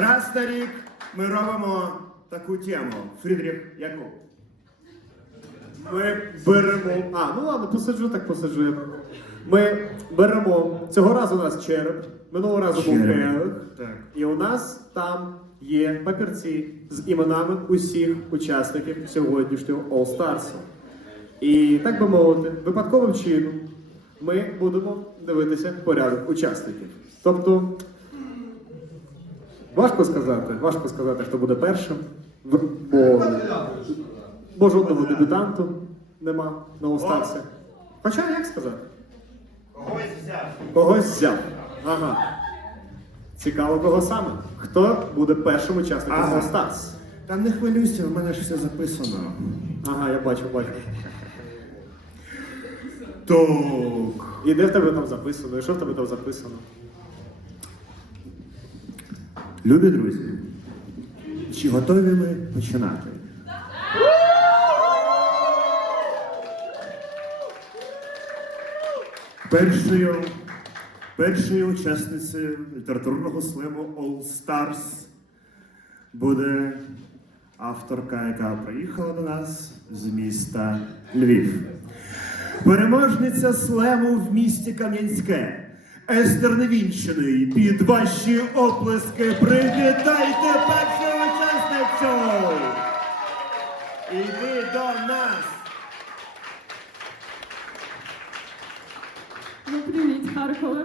Раз на рік ми робимо таку тему. Фрідріх, яку? Ми беремо. А, ну ладно, посаджу, так посаджу. Ми беремо. Цього разу у нас череп, минулого разу був Череп. келих. Так. І у нас там є папірці з іменами усіх учасників сьогоднішнього All Stars. І так би мовити, випадковим чином ми будемо дивитися порядок учасників. Тобто, важко сказати, важко сказати, хто буде першим, бо, бо жодного дебютанту нема на All Хоча як сказати? Когось взяв. Когось взяв. Ага. Цікаво, кого саме? Хто буде першим учасником Ага. Stars? Та не хвилюйся, в мене ж все записано. Ага, я бачу, бачу. Так. І де в тебе там записано? І що в тебе там записано? Любі друзі, чи готові ми починати? Першою, першою учасницею літературного слему All Stars буде авторка, яка приїхала до нас з міста Львів. Переможниця слему в місті Кам'янське. Естер Невінщиний, під ваші оплески привітайте першу учасницю! Іди до нас! Ну, привіт, Харкове.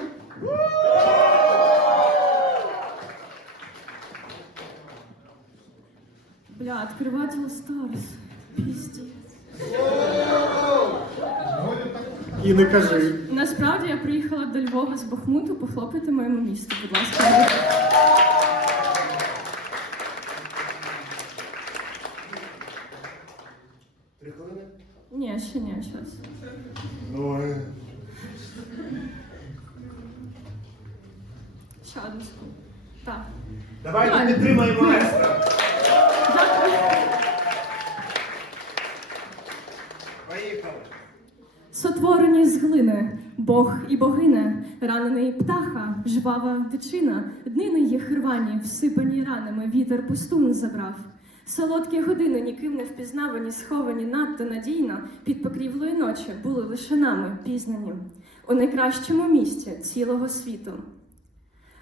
Бля, All Stars. Пиздец. І не кажи. Насправді я приїхала до Львова з Бахмуту похлопати моєму місту, будь ласка. Три хвилини? Ні, ще ні, щас. Ще одну секунду. Так. Давайте підтримаємо Естер. Дякую. Поїхали. Сотворені з глини, Бог і богиня, ранений птаха, жвава дичина, днини їх рвані, всипані ранами, вітер пустун забрав. Солодкі години ніким не впізнавані, сховані надто надійно, під покрівлою ночі були лише нами пізнані. У найкращому місці цілого світу.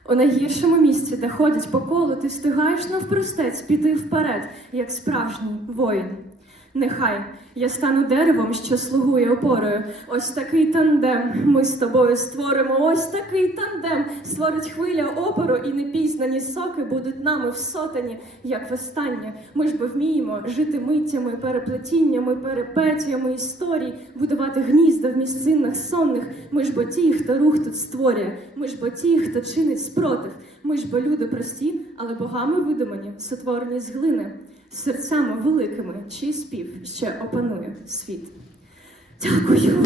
У найгіршому місці, де ходять по колу, ти встигаєш навпростець піти вперед, як справжній воїн. Нехай я стану деревом, що слугує опорою. Ось такий тандем ми з тобою створимо. Ось такий тандем створить хвиля опору, і непізнані соки будуть нами всотані, як востаннє. Ми ж бо вміємо жити миттями, переплетіннями, перипетіями історій, будувати гнізда в місцинах сонних. Ми ж бо ті, хто рух тут створює. Ми ж бо ті, хто чинить спротив. Ми ж бо люди прості, але богами видумані, сотворені з глини, серцями великими, чий спів ще опанує світ. Дякую.